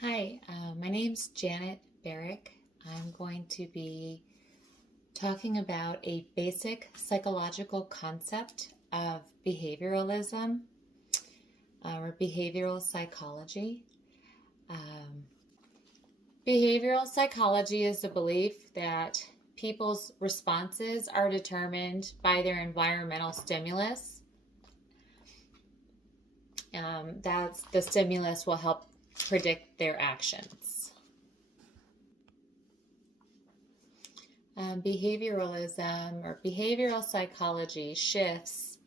Hi, my name's Janet Barrick. I'm going to be talking about a basic psychological concept of behavioralism or behavioral psychology. Um, Behavioral psychology is the belief that people's responses are determined by their environmental stimulus. That's the stimulus will help predict their actions. Behavioralism or behavioral psychology shifts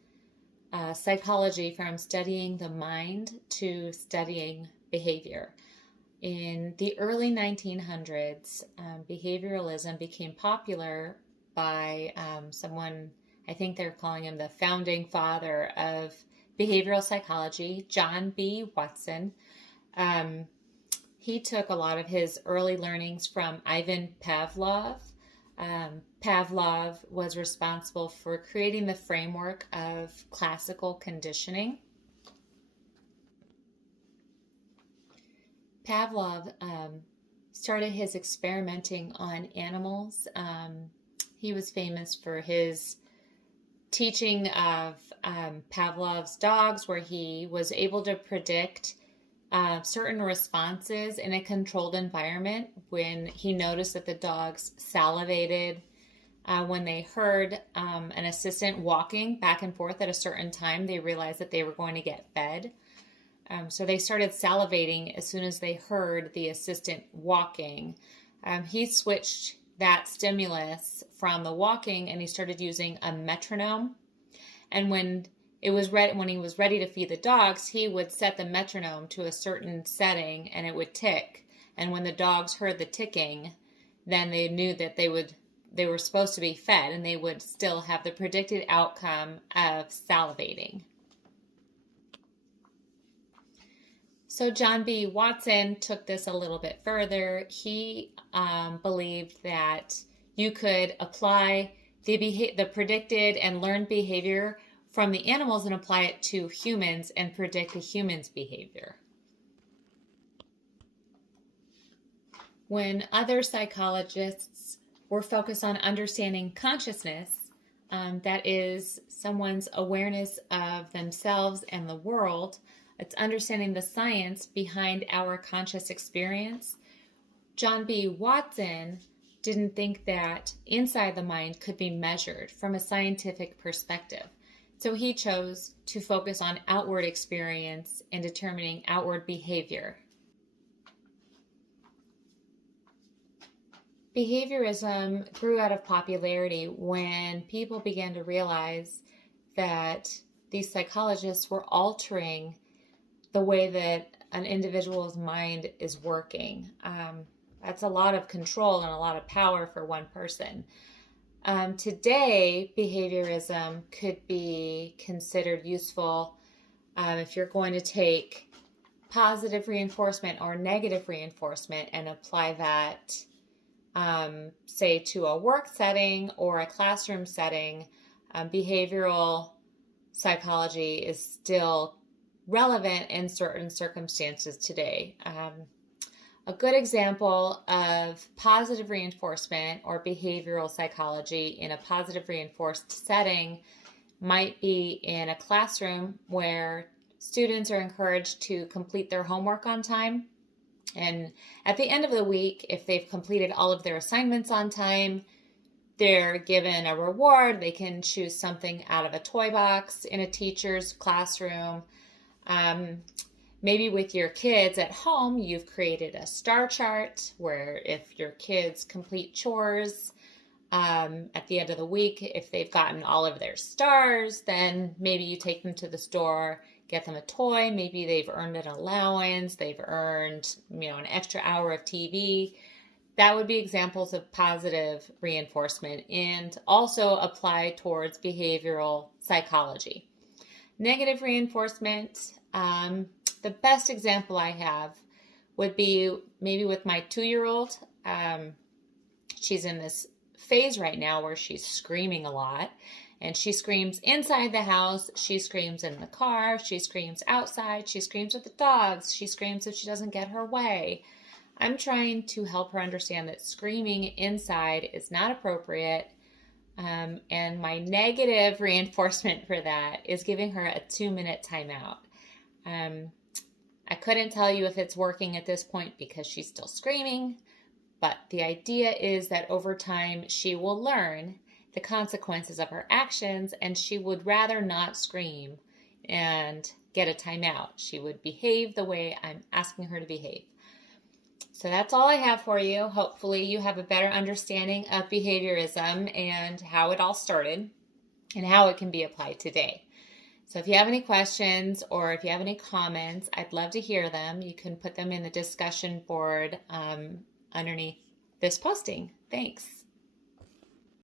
psychology from studying the mind to studying behavior. In the early 1900s, behavioralism became popular by someone, I think they're calling him the founding father of behavioral psychology, John B. Watson. Um, he took a lot of his early learnings from Ivan Pavlov. Pavlov was responsible for creating the framework of classical conditioning. Pavlov started his experimenting on animals. He was famous for his teaching of Pavlov's dogs, where he was able to predict certain responses in a controlled environment when he noticed that the dogs salivated when they heard an assistant walking back and forth at a certain time. They realized that they were going to get fed. So they started salivating as soon as they heard the assistant walking. He switched that stimulus from the walking and he started using a metronome. And when he was ready to feed the dogs, he would set the metronome to a certain setting and it would tick. And when the dogs heard the ticking, then they knew that they were supposed to be fed and they would still have the predicted outcome of salivating. So John B. Watson took this a little bit further. He believed that you could apply the predicted and learned behavior from the animals and apply it to humans and predict a human's behavior. When other psychologists were focused on understanding consciousness, that is someone's awareness of themselves and the world, it's understanding the science behind our conscious experience. John B. Watson didn't think that inside the mind could be measured from a scientific perspective. So he chose to focus on outward experience and determining outward behavior. Behaviorism grew out of popularity when people began to realize that these psychologists were altering the way that an individual's mind is working. That's a lot of control and a lot of power for one person. Today, behaviorism could be considered useful if you're going to take positive reinforcement or negative reinforcement and apply that, say, to a work setting or a classroom setting. Behavioral psychology is still relevant in certain circumstances today. A good example of positive reinforcement or behavioral psychology in a positive reinforced setting might be in a classroom where students are encouraged to complete their homework on time. And at the end of the week, if they've completed all of their assignments on time, they're given a reward. They can choose something out of a toy box in a teacher's classroom. Maybe with your kids at home, you've created a star chart where if your kids complete chores at the end of the week, if they've gotten all of their stars, then maybe you take them to the store, get them a toy. Maybe they've earned an allowance. They've earned, an extra hour of TV. That would be examples of positive reinforcement and also apply towards behavioral psychology. Negative reinforcement, the best example I have would be maybe with my 2-year-old. She's in this phase right now where she's screaming a lot. And she screams inside the house, she screams in the car, she screams outside, she screams with the dogs, she screams if she doesn't get her way. I'm trying to help her understand that screaming inside is not appropriate. And my negative reinforcement for that is giving her a 2-minute timeout. I couldn't tell you if it's working at this point because she's still screaming, but the idea is that over time she will learn the consequences of her actions, and she would rather not scream and get a timeout. She would behave the way I'm asking her to behave. So that's all I have for you. Hopefully you have a better understanding of behaviorism and how it all started and how it can be applied today. So if you have any questions or if you have any comments, I'd love to hear them. You can put them in the discussion board underneath this posting. Thanks.